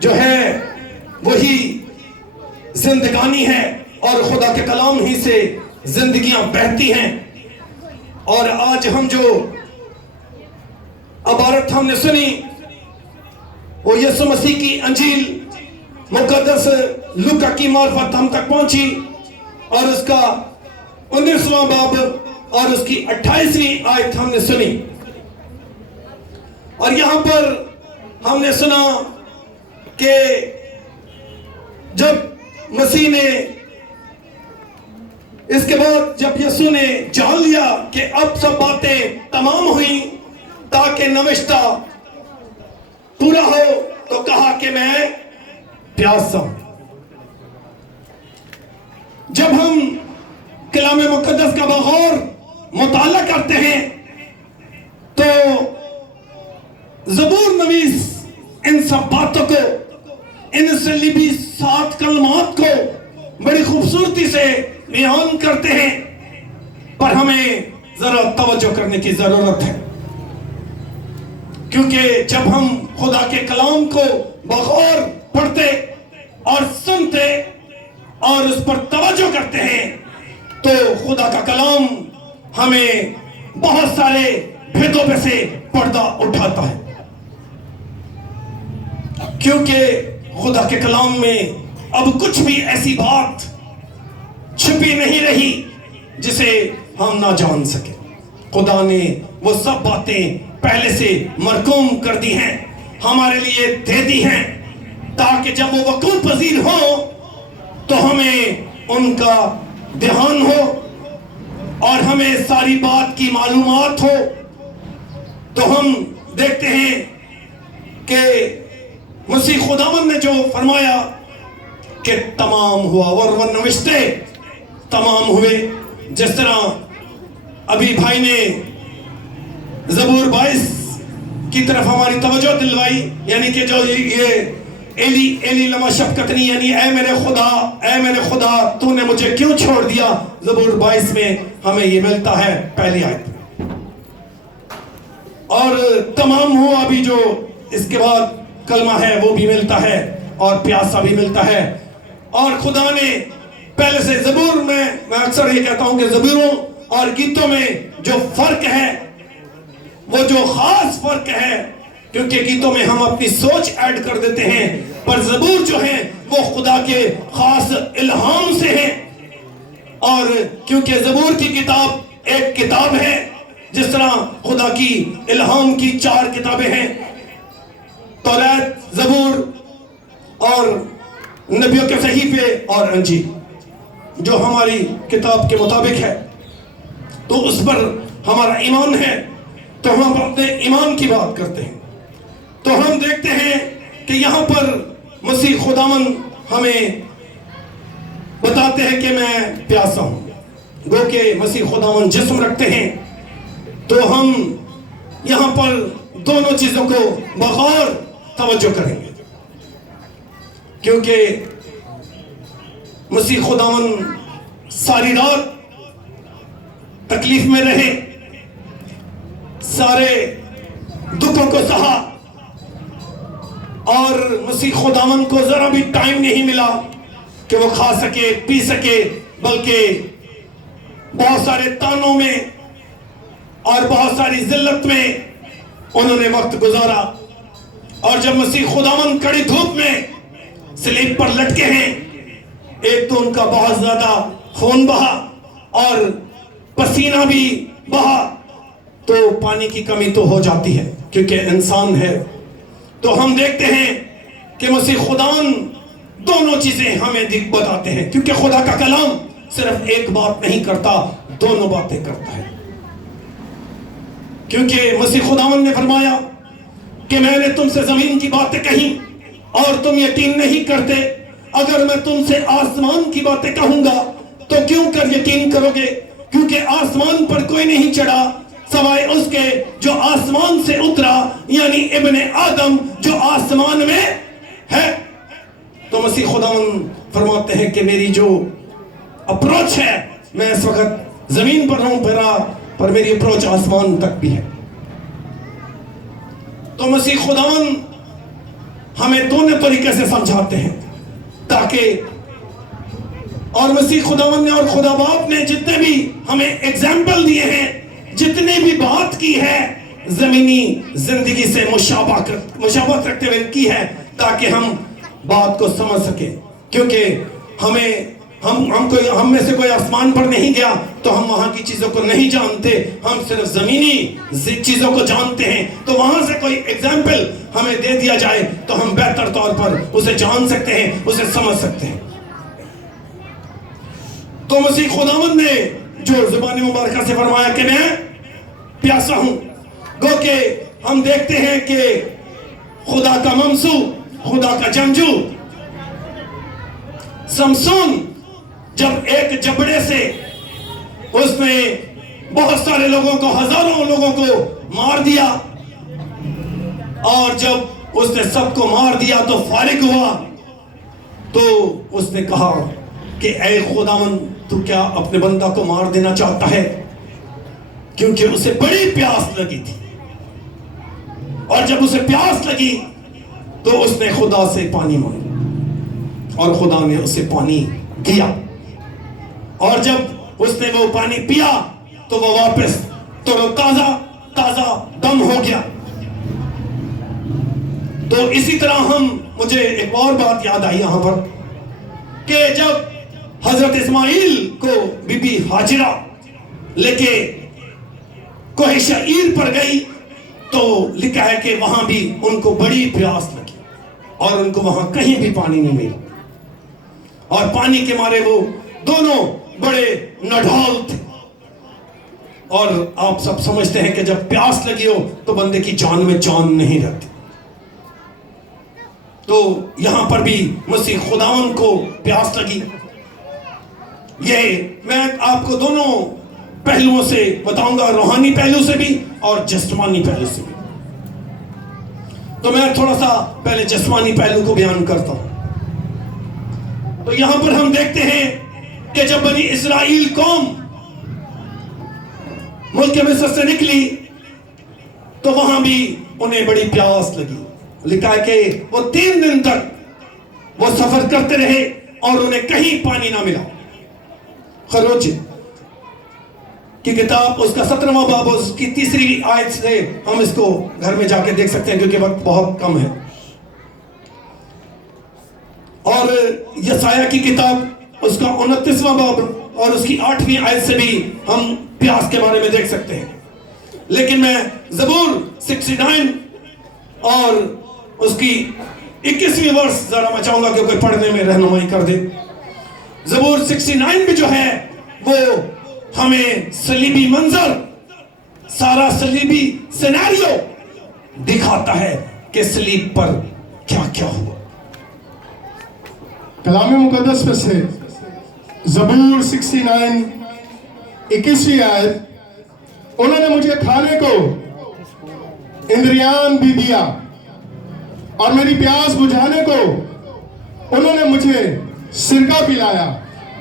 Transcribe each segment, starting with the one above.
جو ہے وہی زندگانی ہے اور خدا کے کلام ہی سے زندگیاں بہتی ہیں. اور آج ہم جو عبارت ہم نے سنی وہ یسوع مسیح کی انجیل مقدس لوکا کی معرفت ہم تک پہنچی اور اس کا 19واں باب اور اس کی 28ویں آیت ہم نے سنی. اور یہاں پر ہم نے سنا کہ جب مسیح نے اس کے بعد جب یسوع نے جان لیا کہ اب سب باتیں تمام ہوئیں تاکہ نوشتہ پورا ہو تو کہا کہ میں پیاسا ہوں. جب ہم کلام مقدس کا بغور مطالعہ کرتے ہیں تو زبور نویس ان سب باتوں کو ان صلیبی 7 کلمات کو بڑی خوبصورتی سے بیان کرتے ہیں، پر ہمیں ذرا توجہ کرنے کی ضرورت ہے، کیونکہ جب ہم خدا کے کلام کو بغور پڑھتے اور سنتے اور اس پر توجہ کرتے ہیں تو خدا کا کلام ہمیں بہت سارے بھیدوں پہ سے پردہ اٹھاتا ہے، کیونکہ خدا کے کلام میں اب کچھ بھی ایسی بات چھپی نہیں رہی جسے ہم نہ جان سکیں. خدا نے وہ سب باتیں پہلے سے مرقوم کر دی ہیں، ہمارے لیے دے دی ہیں، تاکہ جب وہ وقوع پذیر ہوں تو ہمیں ان کا دھیان ہو اور ہمیں ساری بات کی معلومات ہو. تو ہم دیکھتے ہیں کہ مسیح خداوند نے جو فرمایا کہ تمام ہوا اور وہ نوشتے تمام ہوئے، جس طرح ابھی بھائی نے زبور 22 کی طرف ہماری توجہ دلوائی، یعنی کہ جو یہ ایلی ایلی لما شفقتنی، یعنی اے میرے خدا تو نے مجھے کیوں چھوڑ دیا. زبور 22 میں ہمیں یہ ملتا ہے پہلی آیت میں. اور تمام ہوا بھی جو اس کے بعد کلمہ ہے وہ بھی ملتا ہے اور پیاسا بھی ملتا ہے. اور خدا نے پہلے سے زبور میں اکثر یہ کہتا ہوں کہ زبوروں اور گیتوں میں جو فرق ہے وہ جو خاص فرق ہے، کیونکہ گیتوں میں ہم اپنی سوچ ایڈ کر دیتے ہیں، پر زبور جو ہیں وہ خدا کے خاص الہام سے ہیں. اور کیونکہ زبور کی کتاب ایک کتاب ہے، جس طرح خدا کی الہام کی 4 کتابیں ہیں، توریت، زبور اور نبیوں کے صحیفے اور انجیل، جو ہماری کتاب کے مطابق ہے. تو اس پر ہمارا ایمان ہے، تو ہم اپنے ایمان کی بات کرتے ہیں. تو ہم دیکھتے ہیں کہ یہاں پر مسیح خداوند ہمیں بتاتے ہیں کہ میں پیاسا ہوں. گو کہ مسیح خداوند جسم رکھتے ہیں، تو ہم یہاں پر دونوں چیزوں کو بغور توجہ کریں گے، کیونکہ مسیح خداوند ساری رات تکلیف میں رہے، سارے دکھوں کو سہا، اور مسیح خداوند کو ذرا بھی ٹائم نہیں ملا کہ وہ کھا سکے پی سکے، بلکہ بہت سارے تانوں میں اور بہت ساری ذلت میں انہوں نے وقت گزارا. اور جب مسیح خداوند کڑی دھوپ میں صلیب پر لٹکے ہیں، ایک تو ان کا بہت زیادہ خون بہا اور پسینہ بھی بہا، تو پانی کی کمی تو ہو جاتی ہے کیونکہ انسان ہے. تو ہم دیکھتے ہیں کہ مسیح خداوند دونوں چیزیں ہمیں بتاتے ہیں، کیونکہ خدا کا کلام صرف ایک بات نہیں کرتا، دونوں باتیں کرتا ہے. کیونکہ مسیح خداوند نے فرمایا کہ میں نے تم سے زمین کی باتیں کہیں اور تم یقین نہیں کرتے، اگر میں تم سے آسمان کی باتیں کہوں گا تو کیوں کر یقین کرو گے؟ کیونکہ آسمان پر کوئی نہیں چڑھا سوائے اس کے جو آسمان سے اترا، یعنی ابن آدم جو آسمان میں ہے. تو مسیح خداوند فرماتے ہیں کہ میری جو اپروچ ہے، میں اس وقت زمین پر ہوں پھرا، پر میری اپروچ آسمان تک بھی ہے. تو مسیح خداوند ہمیں دونوں طریقے سے سمجھاتے ہیں تاکہ اور مسیح خداوند نے اور خدا باپ نے جتنے بھی ہمیں ایگزامپل دیے ہیں، جتنی بھی بات کی ہے، زمینی زندگی سے مشابہت رکھتے ہوئے کی ہے تاکہ ہم بات کو سمجھ سکیں. کیونکہ ہم میں سے کوئی آسمان پر نہیں گیا تو ہم وہاں کی چیزوں کو نہیں جانتے، ہم صرف زمینی چیزوں کو جانتے ہیں. تو وہاں سے کوئی ایگزامپل ہمیں دے دیا جائے تو ہم بہتر طور پر اسے جان سکتے ہیں، اسے سمجھ سکتے ہیں. تو مسیح خداوند نے جو زبان مبارکہ سے فرمایا کہ میں پیاسا ہوں، گو کہ ہم دیکھتے ہیں کہ خدا کا ممسو، خدا کا جنگجو سمسون جب ایک جبڑے سے اس نے بہت سارے لوگوں کو، ہزاروں لوگوں کو مار دیا، اور جب اس نے سب کو مار دیا تو فارغ ہوا، تو اس نے کہا کہ اے خداوند تو کیا اپنے بندہ کو مار دینا چاہتا ہے؟ کیونکہ اسے بڑی پیاس لگی تھی، اور جب اسے پیاس لگی تو اس نے خدا سے پانی مانگا اور خدا نے اسے پانی دیا، اور جب اس نے وہ پانی پیا تو وہ واپس تازہ دم ہو گیا. تو اسی طرح مجھے ایک اور بات یاد آئی یہاں پر کہ جب حضرت اسماعیل کو بی بی ہاجرہ لے کے کوہ شعیر پر گئی تو لکھا ہے کہ وہاں بھی ان کو بڑی پیاس لگی اور ان کو وہاں کہیں بھی پانی نہیں ملا، اور پانی کے مارے وہ دونوں بڑے نڈھال تھے. اور آپ سب سمجھتے ہیں کہ جب پیاس لگی ہو تو بندے کی جان میں جان نہیں رہتی. تو یہاں پر بھی مسیح خداوند کو پیاس لگی. یہ میں آپ کو دونوں پہلوؤں سے بتاؤں گا، روحانی پہلو سے بھی اور جسمانی پہلو سے بھی. تو میں تھوڑا سا پہلے جسمانی پہلو کو بیان کرتا ہوں. تو یہاں پر ہم دیکھتے ہیں کہ جب بنی اسرائیل قوم ملک مصر سے نکلی تو وہاں بھی انہیں بڑی پیاس لگی. لکھا ہے کہ وہ 3 دن تک وہ سفر کرتے رہے اور انہیں کہیں پانی نہ ملا. خروج کی کتاب اس کا 17واں باب اس کی 3 آیت سے ہم اس کو گھر میں جا کے دیکھ سکتے ہیں کیونکہ وقت بہت کم ہے. اور یسایہ کی کتاب اس کا 29واں باب اور اس کی 8ویں آیت سے بھی ہم پیاس کے بارے میں دیکھ سکتے ہیں. لیکن میں زبور 69 اور اس کی 21ویں ورس ذرا میں چاہوں گا کہ کوئی پڑھنے میں رہنمائی کر دے. زبور 69 بھی جو ہے وہ ہمیں صلیبی منظر، سارا صلیبی سیناریو دکھاتا ہے کہ صلیب پر کیا کیا ہوا. کلام مقدس میں سے زبور 69 21ویں آیت، انہوں نے مجھے کھانے کو اندریان بھی دیا اور میری پیاس بجھانے کو انہوں نے مجھے سرکہ پلایا.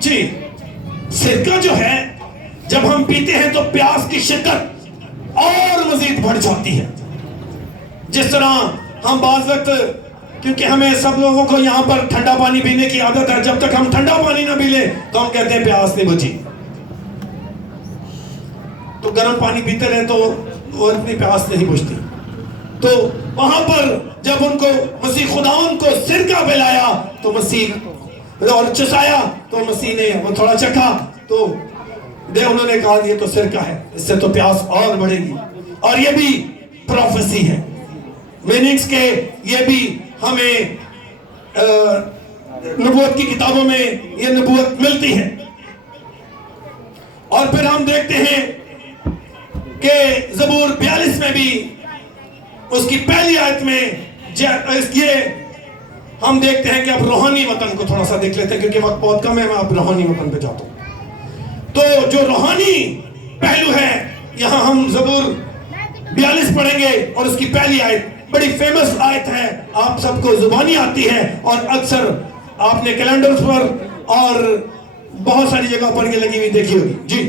جی، سرکہ جو ہے جب ہم پیتے ہیں تو پیاس کی شدت اور مزید بڑھ جاتی ہے. جس طرح ہم بعض وقت، کیونکہ ہمیں سب لوگوں کو یہاں پر ٹھنڈا پانی پینے کی عادت ہے، جب تک ہم ٹھنڈا پانی نہ پی لیں تو ہم کہتے ہیں پیاس نہیں بجھی. تو گرم پانی پیتے رہے تو وہ اتنی پیاس نہیں بجھتی. تو وہاں پر جب ان کو مسیح خداوند کو سرکہ پلایا تو مسیح اور چسایا تو مسیح نے وہ تھوڑا چکھا تو انہوں نے کہا یہ تو سرکہ ہے، اس سے تو پیاس اور بڑھے گی. اور یہ بھی پروفیسی ہے، میننگز کے یہ بھی ہمیں نبوت کی کتابوں میں یہ نبوت ملتی ہے. اور پھر ہم دیکھتے ہیں کہ زبور 42 میں بھی اس کی پہلی آیت میں یہ ہم دیکھتے ہیں کہ اب روحانی وطن کو تھوڑا سا دیکھ لیتے ہیں کیونکہ وقت بہت کم ہے. میں اب روحانی وطن پہ جاتا ہوں. تو جو روحانی پہلو ہے یہاں ہم زبور 42 پڑھیں گے اور اس کی پہلی آیت بڑی فیمس آیت ہے، آپ سب کو زبانی آتی ہے اور اکثر آپ نے کیلنڈرز پر اور بہت ساری جگہ پر یہ لگی ہوئی دیکھی ہوگی. جی،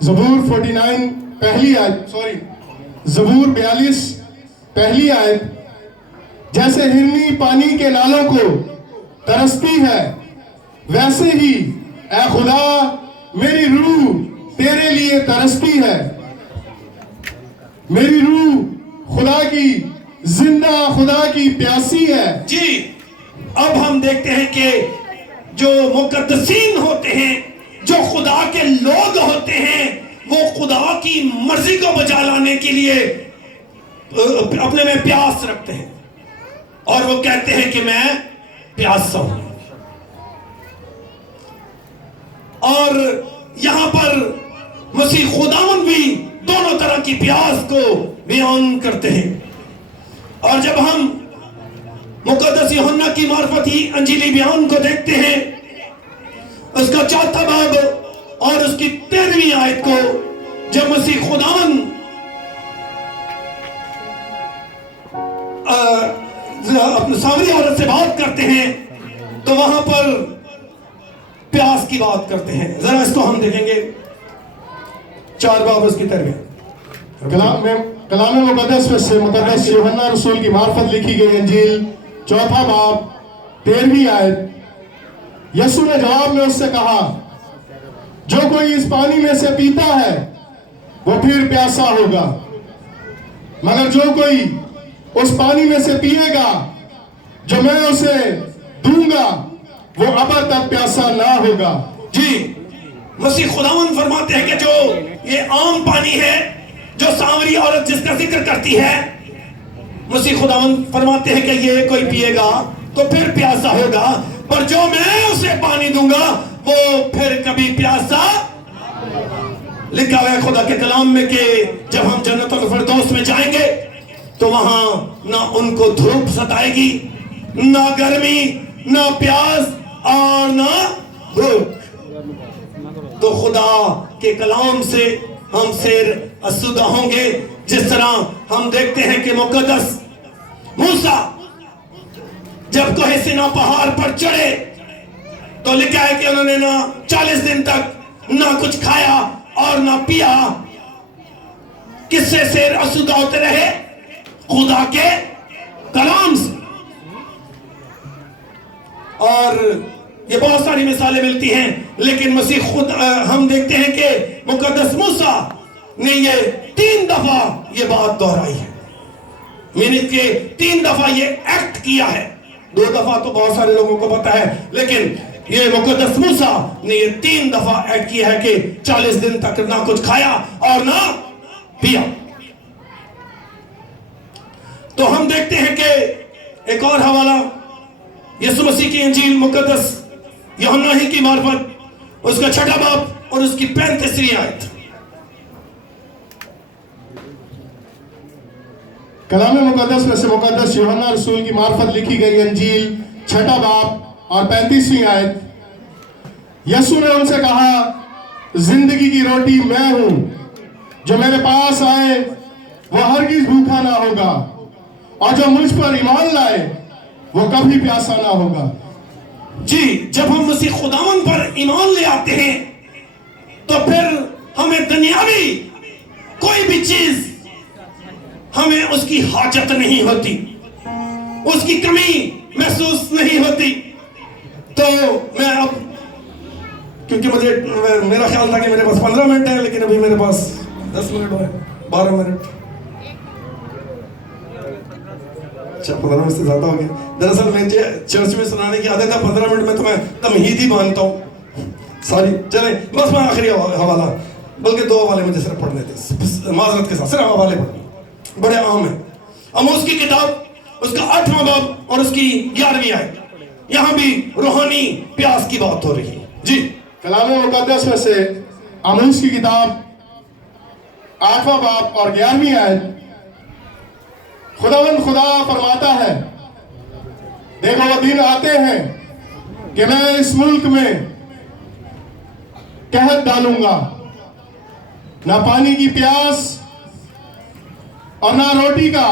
زبور 49 پہلی آیت، زبور 42 پہلی آیت، جیسے ہرنی پانی کے نالوں کو ترستی ہے، ویسے ہی اے خدا میری روح تیرے لیے ترستی ہے۔ میری روح خدا کی زندہ، خدا کی پیاسی ہے۔ جی اب ہم دیکھتے ہیں کہ جو مقدسین ہوتے ہیں، جو خدا کے لوگ ہوتے ہیں، وہ خدا کی مرضی کو بجا لانے کے لیے اپنے میں پیاس رکھتے ہیں، اور وہ کہتے ہیں کہ میں پیاسا ہوں۔ اور یہاں پر مسیح خداوند بھی دونوں طرح کی پیاس کو بیان کرتے ہیں۔ اور جب ہم مقدس یوحنا کی معرفتی انجیلی بیان کو دیکھتے ہیں، اس کا 4 باب اور اس کی 13ویں آیت کو، جب مسیح خداوند اپنے سامری عورت سے بات کرتے ہیں، تو وہاں پر پیاس کی بات کرتے ہیں۔ ذرا اس کو ہم دیکھیں گے، 4 باب اس کی 13ویں۔ کلام مقدس میں سے مقدس یوحنا رسول کی معرفت لکھی گئی انجیل 4 باب 13ویں آیت۔ یسوع نے جواب میں اس سے کہا، جو کوئی اس پانی میں سے پیتا ہے وہ پھر پیاسا ہوگا، مگر جو کوئی اس پانی میں سے پیے گا جو میں اسے دوں گا وہ ابد تک پیاسا نہ ہوگا۔ جی مسیح خداوند فرماتے ہیں کہ جو یہ عام پانی ہے جو سامری عورت جس کا ذکر کرتی ہے، مسیح خداوند فرماتے ہیں کہ یہ کوئی پیے گا تو پھر پیاسا ہوگا، پر جو میں اسے پانی دوں گا وہ پھر کبھی پیاسا۔ لکھا ہوا ہے خدا کے کلام میں کہ جب ہم جنت الفردوس میں جائیں گے تو وہاں نہ ان کو دھوپ ستائے گی، نہ گرمی، نہ پیاس اور نہ بھوک۔ تو خدا کے کلام سے ہم سیر اسودہ ہوں گے، جس طرح ہم دیکھتے ہیں کہ مقدس موسیٰ جب کوہ سینا پہاڑ پر چڑھے تو لکھا ہے کہ انہوں نے نہ 40 دن تک نہ کچھ کھایا اور نہ پیا۔ کس سے سیر اسودہ ہوتے رہے؟ خدا کے کلام سے۔ اور یہ بہت ساری مثالیں ملتی ہیں، لیکن مسیح خود ہم دیکھتے ہیں کہ مقدس موسیٰ نے یہ 3 دفعہ یہ بات دہرائی ہے، یعنی کہ 3 دفعہ یہ ایکٹ کیا ہے۔ 2 دفعہ تو بہت سارے لوگوں کو پتا ہے، لیکن یہ مقدس موسیٰ نے یہ 3 دفعہ ایکٹ کیا ہے کہ 40 دن تک نہ کچھ کھایا اور نہ پیا۔ تو ہم دیکھتے ہیں کہ ایک اور حوالہ یسوع مسیح کی انجیل مقدس یوحنا ہی کی معرفت، اس کا 6 باب اور اس کی 35ویں آیت۔ کلام مقدس میں سے مقدس یوحنا رسول کی معرفت لکھی گئی انجیل 6 باب اور 35ویں آیت۔ یسوع نے ان سے کہا، زندگی کی روٹی میں ہوں، جو میرے پاس آئے وہ ہرگز بھوکا نہ ہوگا، اور جو مجھ پر ایمان لائے وہ کبھی پیاسا نہ ہوگا۔ جی جب ہم مسیح خداوند پر ایمان لے آتے ہیں تو پھر ہمیں دنیاوی کوئی بھی چیز ہمیں اس کی حاجت نہیں ہوتی، اس کی کمی محسوس نہیں ہوتی۔ تو میں اب کیونکہ میرا خیال تھا کہ میرے پاس 15 منٹ ہے، لیکن ابھی میرے پاس 10 منٹ ہوئے، 12 منٹ، اچھا 15 منٹ سے زیادہ ہو گیا۔ دراصل میں چرچ میں سنانے کی عادت ہے 15 منٹ میں تو میں تمہید ہی مانتا ہوں ساری۔ چلیں بس میں آخری حوالہ، بلکہ 2 حوالے مجھے صرف پڑھنے تھے معذرت کے ساتھ، صرف حوالے پڑھنے بڑے عام ہیں۔ آموس کی کتاب اس کا 8واں باب اور اس کی 11ویں آیت، یہاں بھی روحانی پیاس کی بات ہو رہی ہے۔ جی کلام مقدس میں سے آموس کی کتاب 8واں باب اور 11ویں آیت، خداوند خدا فرماتا ہے، دیکھو وہ دن آتے ہیں کہ میں اس ملک میں قحط ڈالوں گا، نہ پانی کی پیاس اور نہ روٹی کا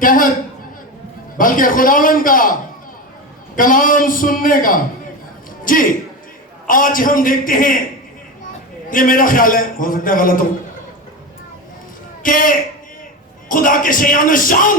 قحط، بلکہ خداوند کا کلام سننے کا۔ جی آج ہم دیکھتے ہیں، یہ میرا خیال ہے، ہو سکتا ہے غلط ہو، کہ خدا کے شیان و شان